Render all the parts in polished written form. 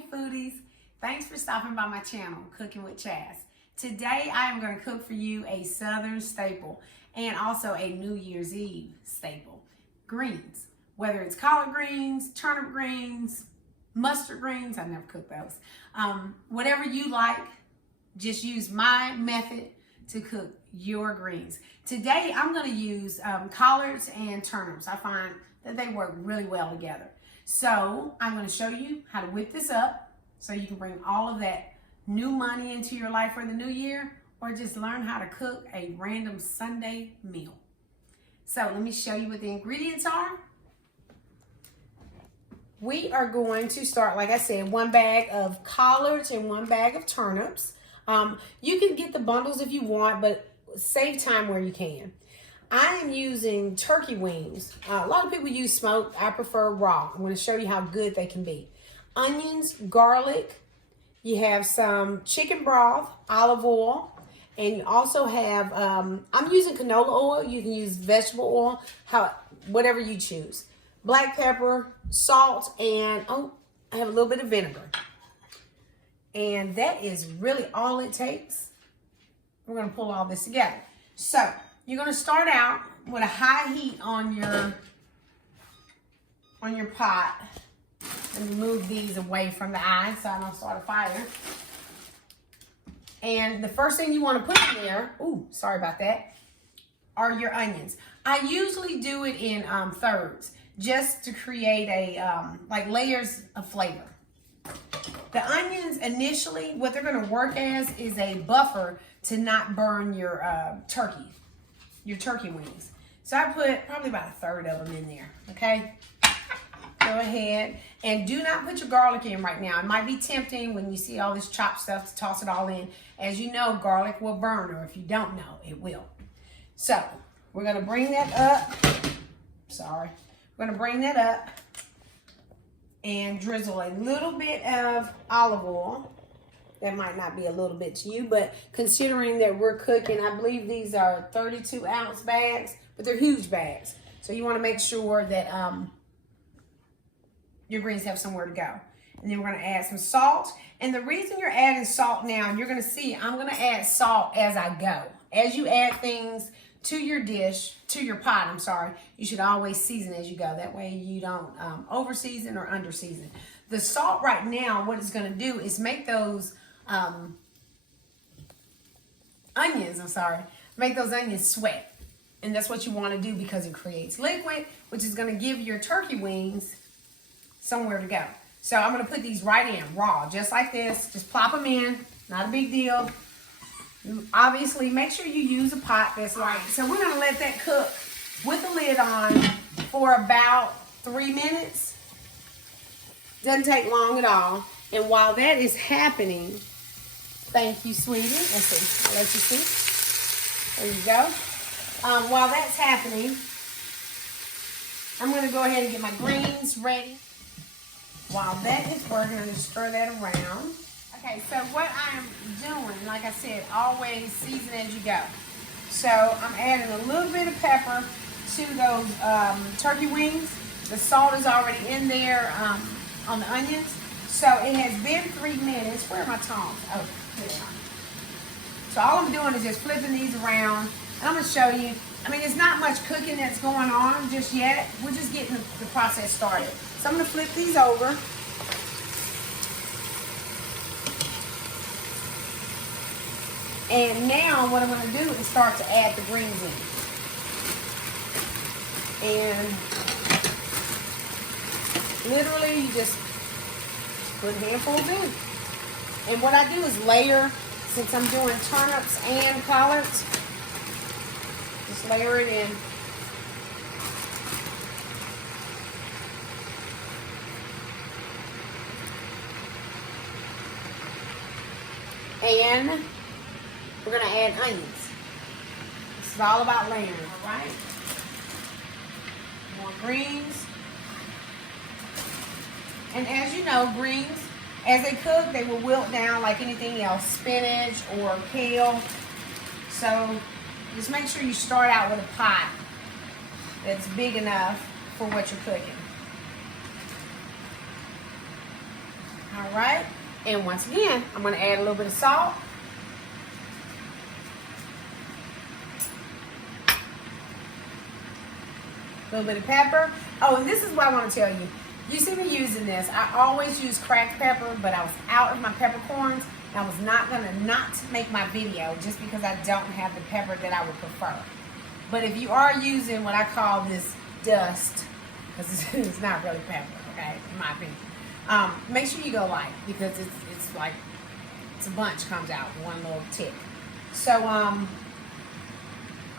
Hey foodies, thanks for stopping by my channel, Cooking with Chaz. Today I am going to cook for you a Southern staple and also a New Year's Eve staple. Greens, whether it's collard greens, turnip greens, mustard greens, I never cook those. Whatever you like, just use my method to cook your greens. Today I'm going to use collards and turnips. I find that they work really well together. So I'm going to show you how to whip this up so you can bring all of that new money into your life for the new year, or just learn how to cook a random Sunday meal. So let me show you what the ingredients are. We are going to start, like I said, 1 bag of collards and 1 bag of turnips. You can get the bundles if you want, but save time where you can. I am using turkey wings. A lot of people use smoked. I prefer raw. I'm going to show you how good they can be. Onions, garlic. You have some chicken broth, olive oil, and you also have, I'm using canola oil. You can use vegetable oil, whatever you choose. Black pepper, salt, and I have a little bit of vinegar. And that is really all it takes. We're going to pull all this together. So you're going to start out with a high heat on your pot. Let me move these away from the eye so I don't start a fire. And the first thing you want to put in there, sorry about that, are your onions. I usually do it in thirds just to create a like layers of flavor. The onions initially, what they're going to work as is a buffer to not burn your turkey wings. So I put probably about a third of them in there, okay? Go ahead and do not put your garlic in right now. It might be tempting when you see all this chopped stuff to toss it all in. As you know, garlic will burn, or if you don't know, it will. So we're going to bring that up. Sorry. We're going to bring that up and drizzle a little bit of olive oil. That might not be a little bit to you, but considering that we're cooking, I believe these are 32-ounce bags, but they're huge bags. So you want to make sure that your greens have somewhere to go. And then we're going to add some salt. And the reason you're adding salt now, you're going to see, I'm going to add salt as I go. As you add things to your dish, to your pot, I'm sorry, you should always season as you go. That way you don't over season or under season. The salt right now, what it's going to do is make those make those onions sweat. And that's what you want to do because it creates liquid, which is going to give your turkey wings somewhere to go. So I'm going to put these right in raw, just like this. Just plop them in, not a big deal. Obviously, make sure you use a pot that's right. So we're going to let that cook with the lid on for about 3 minutes. Doesn't take long at all. And while that is happening, thank you, sweetie. Let's see. I'll let you see. There you go. While that's happening, I'm going to go ahead and get my greens ready. While that is working, I'm going to stir that around. Okay, so what I'm doing, like I said, always season as you go. So I'm adding a little bit of pepper to those turkey wings. The salt is already in there on the onions. So it has been 3 minutes. Where are my tongs? Oh, here they are. So all I'm doing is just flipping these around. And I'm going to show you. I mean, it's not much cooking that's going on just yet. We're just getting the process started. So I'm going to flip these over. And now what I'm going to do is start to add the greens in. And literally you just put handfuls in. And what I do is layer, since I'm doing turnips and collards, just layer it in. And we're going to add onions. This is all about layering, all right? More greens. And as you know, greens, as they cook, they will wilt down like anything else, spinach or kale. So just make sure you start out with a pot that's big enough for what you're cooking. All right, and once again, I'm gonna add a little bit of salt. A little bit of pepper. Oh, and this is what I want to tell you. You see me using this. I always use cracked pepper, but I was out of my peppercorns. I was not gonna not make my video just because I don't have the pepper that I would prefer. But if you are using what I call this dust, because it's not really pepper, okay, in my opinion, make sure you go light because it's like it's a bunch comes out one little tip. So all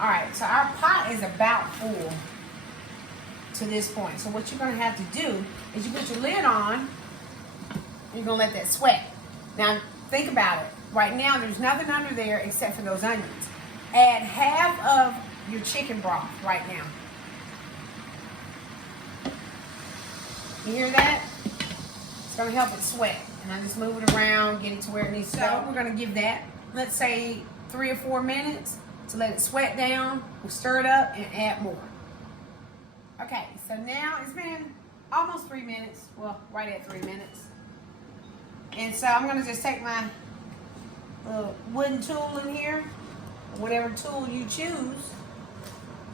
right, so our pot is about full to this point. So what you're going to have to do is you put your lid on. You're going to let that sweat. Now think about it. Right now there's nothing under there except for those onions. Add half of your chicken broth right now. You hear that? It's going to help it sweat. And I just move it around, get it to where it needs to go. We're going to give that, let's say 3 or 4 minutes to let it sweat down. We'll stir it up and add more. Okay, so now it's been almost 3 minutes. Well, right at 3 minutes. And so I'm gonna just take my wooden tool in here, whatever tool you choose,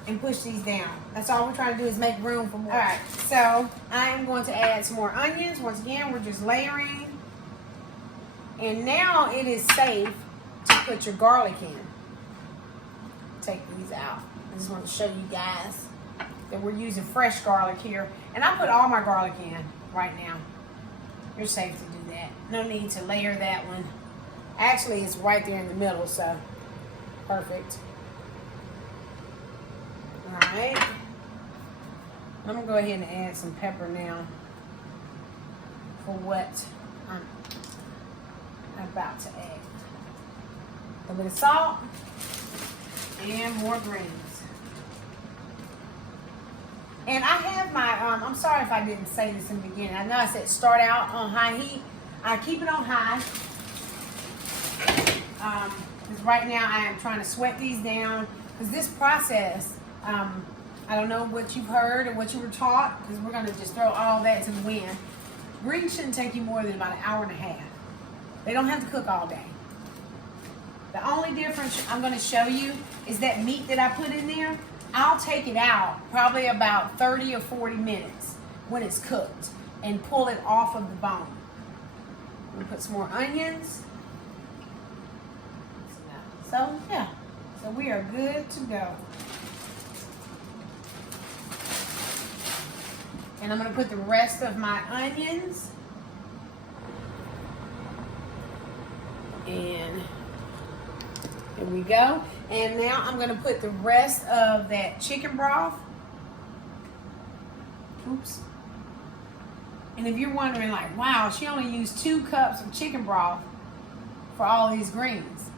and push these down. That's all we're trying to do is make room for more. All right, so I am going to add some more onions. Once again, we're just layering. And now it is safe to put your garlic in. Take these out. I just want to show you guys that we're using fresh garlic here. And I put all my garlic in right now. You're safe to do that. No need to layer that one. Actually, it's right there in the middle, so perfect. All right. I'm gonna go ahead and add some pepper now for what I'm about to add. A little bit of salt and more greens. And I have my, I'm sorry if I didn't say this in the beginning. I know I said start out on high heat. I keep it on high. Because right now I am trying to sweat these down. Because this process, I don't know what you've heard or what you were taught. Because we're going to just throw all that to the wind. Greens shouldn't take you more than about an hour and a half. They don't have to cook all day. The only difference I'm going to show you is that meat that I put in there. I'll take it out probably about 30 or 40 minutes when it's cooked and pull it off of the bone. We put some more onions. So yeah, so we are good to go. And I'm going to put the rest of my onions and here we go. And now I'm going to put the rest of that chicken broth. Oops. And if you're wondering like, wow, she only used 2 cups of chicken broth for all these greens.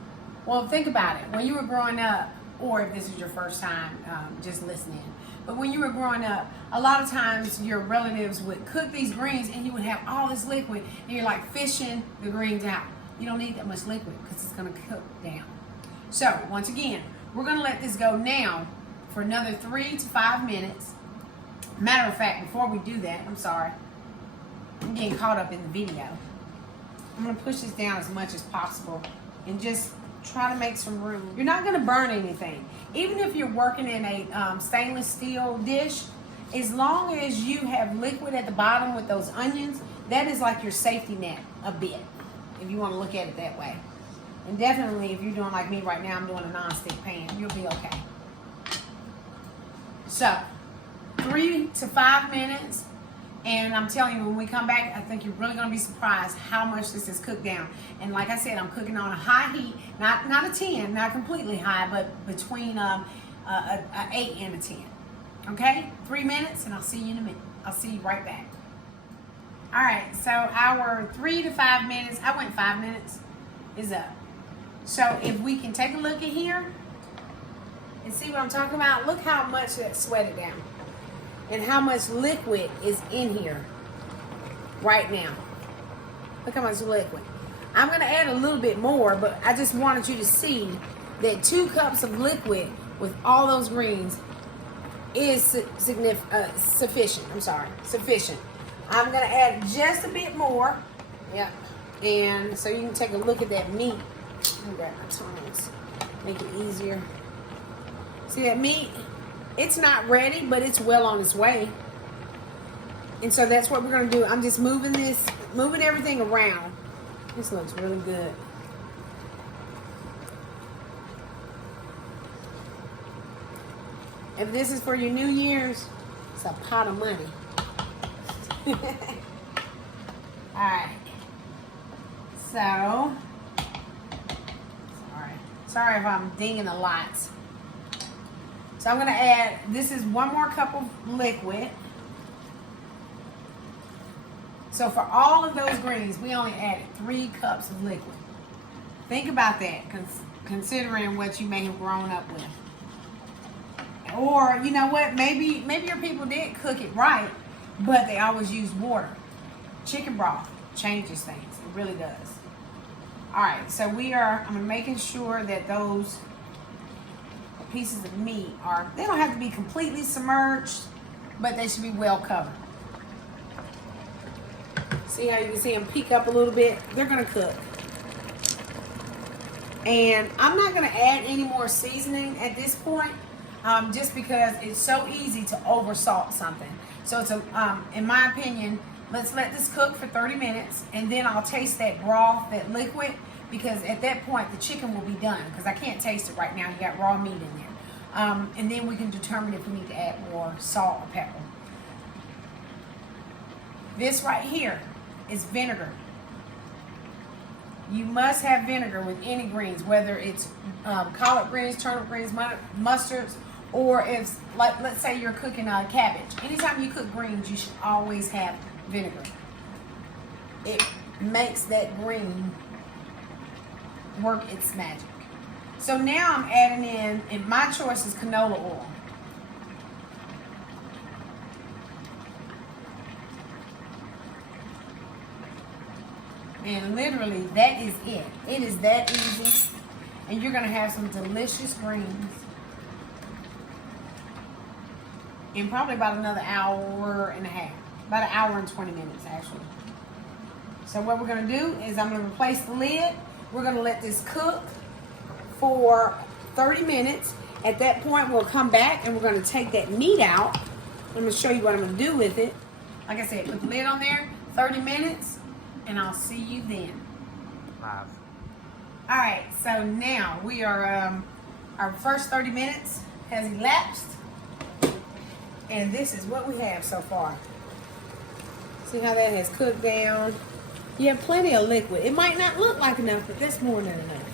Well, think about it. When you were growing up, or if this is your first time just listening, but when you were growing up, a lot of times your relatives would cook these greens and you would have all this liquid and you're like fishing the greens out. You don't need that much liquid because it's going to cook down. So, once again, we're going to let this go now for another 3 to 5 minutes. Matter of fact, before we do that, I'm sorry. I'm getting caught up in the video. I'm going to push this down as much as possible and just try to make some room. You're not going to burn anything. Even if you're working in a stainless steel dish, as long as you have liquid at the bottom with those onions, that is like your safety net a bit, if you want to look at it that way. And definitely, if you're doing like me right now, I'm doing a non-stick pan, you'll be okay. So, 3 to 5 minutes. And I'm telling you, when we come back, I think you're really going to be surprised how much this is cooked down. And like I said, I'm cooking on a high heat, not a 10, not completely high, but between a 8 and a 10. Okay? 3 minutes, and I'll see you in a minute. I'll see you right back. All right, so our 3 to 5 minutes, I went 5 minutes, is up. So if we can take a look at here and see what I'm talking about, look how much that sweated down and how much liquid is in here right now. Look how much liquid. I'm going to add a little bit more, but I just wanted you to see that 2 cups of liquid with all those greens is sufficient. I'm sorry, sufficient. I'm going to add just a bit more Yep. And so you can take a look at that meat. Let me grab my tongs. Make it easier. See that meat? It's not ready, but it's well on its way. And so that's what we're going to do. I'm just moving everything around. This looks really good. If this is for your New Year's, it's a pot of money. Alright. So, sorry if I'm dinging a lot. So I'm going to add, this is 1 more cup of liquid. So for all of those greens, we only added 3 cups of liquid. Think about that, considering what you may have grown up with. Or, you know what, maybe your people did cook it right, but they always use water. Chicken broth changes things. It really does. Alright, so I'm making sure that those pieces of meat they don't have to be completely submerged, but they should be well covered. See how you can see them peek up a little bit? They're going to cook. And I'm not going to add any more seasoning at this point. Just because it's so easy to over salt something. So it's in my opinion, let's let this cook for 30 minutes and then I'll taste that broth, that liquid, because at that point the chicken will be done, because I can't taste it right now. You got raw meat in there. And then we can determine if we need to add more salt or pepper. This right here is vinegar. You must have vinegar with any greens, whether it's collard greens, turnip greens, mustards, or if, like, let's say you're cooking cabbage. Anytime you cook greens, you should always have vinegar. It makes that green work its magic. So now I'm adding in, and my choice is canola oil. And literally, that is it. It is that easy. And you're going to have some delicious greens in probably about another hour and a half. About an hour and 20 minutes, actually. So what we're going to do is I'm going to replace the lid. We're going to let this cook for 30 minutes. At that point, we'll come back and we're going to take that meat out. I'm going to show you what I'm going to do with it. Like I said, put the lid on there, 30 minutes, and I'll see you then. Live. All right, so now we are, our first 30 minutes has elapsed. And this is what we have so far. See how that has cooked down? You have plenty of liquid. It might not look like enough, but that's more than enough.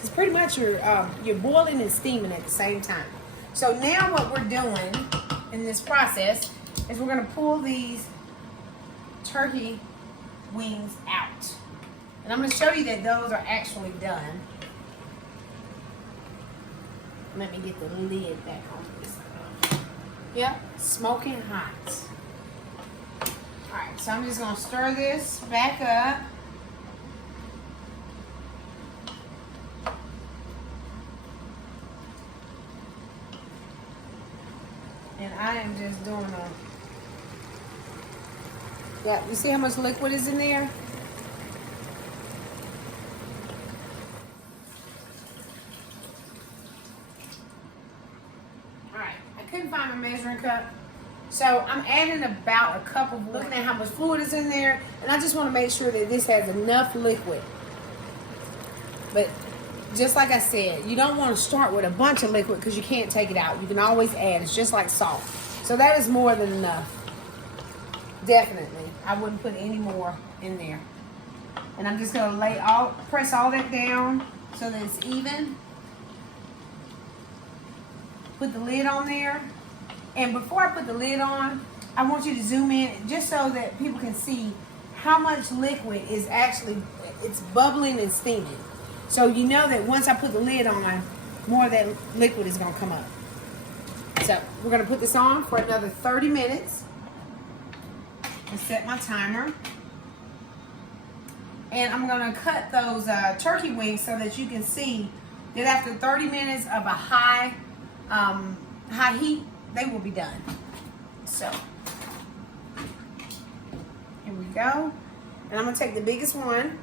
It's pretty much you're boiling and steaming at the same time. So now what we're doing in this process is we're going to pull these turkey wings out. And I'm going to show you that those are actually done. Let me get the lid back on this. Yep, smoking hot. Alright, so I'm just going to stir this back up. And I am just doing yeah, you see how much liquid is in there? Alright, I couldn't find my measuring cup. So I'm adding about a cup of, looking at how much fluid is in there, and I just want to make sure that this has enough liquid. But just like I said, you don't want to start with a bunch of liquid because you can't take it out. You can always add. It's just like salt. So that is more than enough. Definitely. I wouldn't put any more in there. And I'm just going to press all that down so that it's even. Put the lid on there. And before I put the lid on, I want you to zoom in just so that people can see how much liquid is actually, it's bubbling and steaming. So you know that once I put the lid on, more of that liquid is going to come up. So we're going to put this on for another 30 minutes. And set my timer. And I'm going to cut those turkey wings so that you can see that after 30 minutes of a high heat, they will be done. So here we go. And And I'm gonna take the biggest one.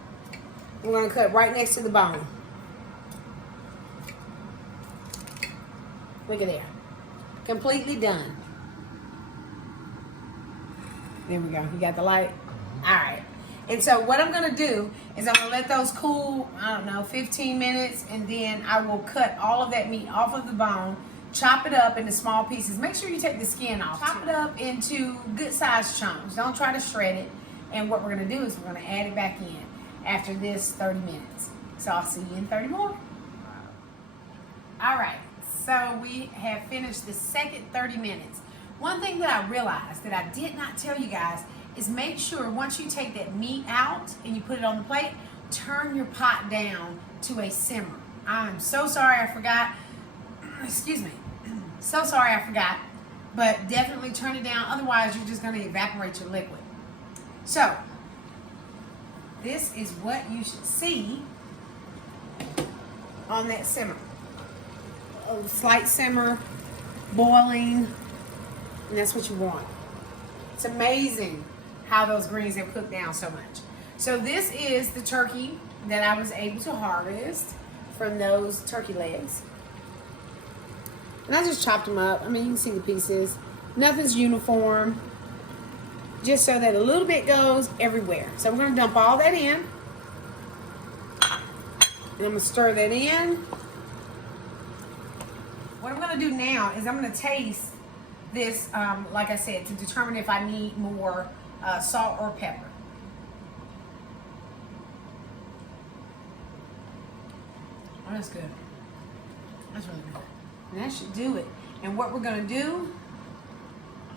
We're gonna cut right next to the bone. Look at there. Completely done. There we go. You got the light? All right. And so what I'm going to do is I'm going to let those cool, I don't know, 15 minutes. And then I will cut all of that meat off of the bone. Chop it up into small pieces. Make sure you take the skin off. Chop it up into good sized chunks. Don't try to shred it. And what we're going to do is we're going to add it back in after this 30 minutes. So I'll see you in 30 more. All right. So we have finished the second 30 minutes. One thing that I realized that I did not tell you guys is make sure once you take that meat out and you put it on the plate, turn your pot down to a simmer. I'm so sorry I forgot. Excuse me. So sorry I forgot. But definitely turn it down. Otherwise, you're just going to evaporate your liquid. So, this is what you should see on that simmer. A slight simmer, boiling, and that's what you want. It's amazing how those greens have cooked down so much. So this is the turkey that I was able to harvest from those turkey legs. And I just chopped them up. I mean, you can see the pieces. Nothing's uniform. Just so that a little bit goes everywhere. So we're going to dump all that in. And I'm going to stir that in. What I'm going to do now is I'm going to taste this, like I said, to determine if I need more salt or pepper. Oh, that's good. That's really good. And that should do it. And what we're going to do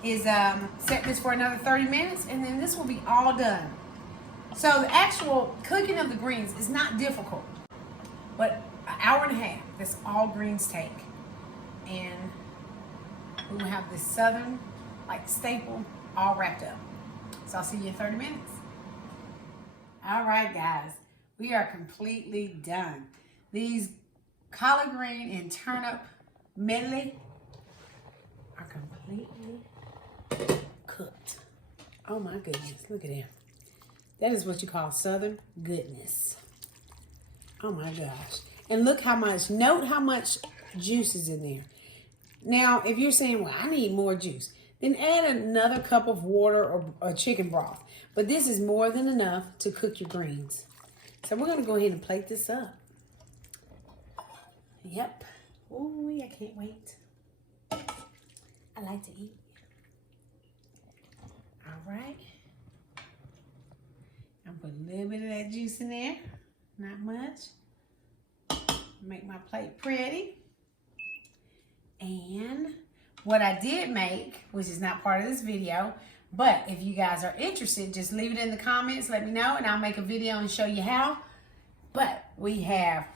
is set this for another 30 minutes, and then this will be all done. So the actual cooking of the greens is not difficult, but an hour and a half, that's all greens take. And we will have this southern, like staple, all wrapped up. So I'll see you in 30 minutes. All right, guys, we are completely done. These collard green and turnip medley are completely cooked. Oh my goodness, look at that. That is what you call southern goodness. Oh my gosh. And look how much, note how much juice is in there. Now, if you're saying, well, I need more juice, then add another cup of water or chicken broth. But this is more than enough to cook your greens. So we're going to go ahead and plate this up. Yep. Oh, I can't wait. I like to eat. All right. I'll put a little bit of that juice in there. Not much. Make my plate pretty. And what I did make, which is not part of this video, but if you guys are interested, just leave it in the comments, let me know, and I'll make a video and show you how. But we have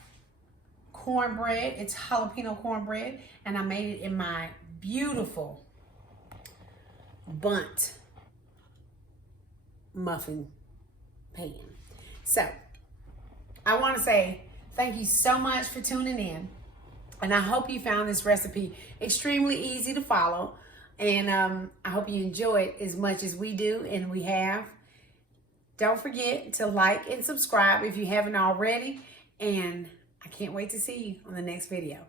cornbread. It's jalapeno cornbread, and I made it in my beautiful bundt muffin pan. So I want to say thank you so much for tuning in. And I hope you found this recipe extremely easy to follow. And I hope you enjoy it as much as we do and we have. Don't forget to like and subscribe if you haven't already. And I can't wait to see you on the next video.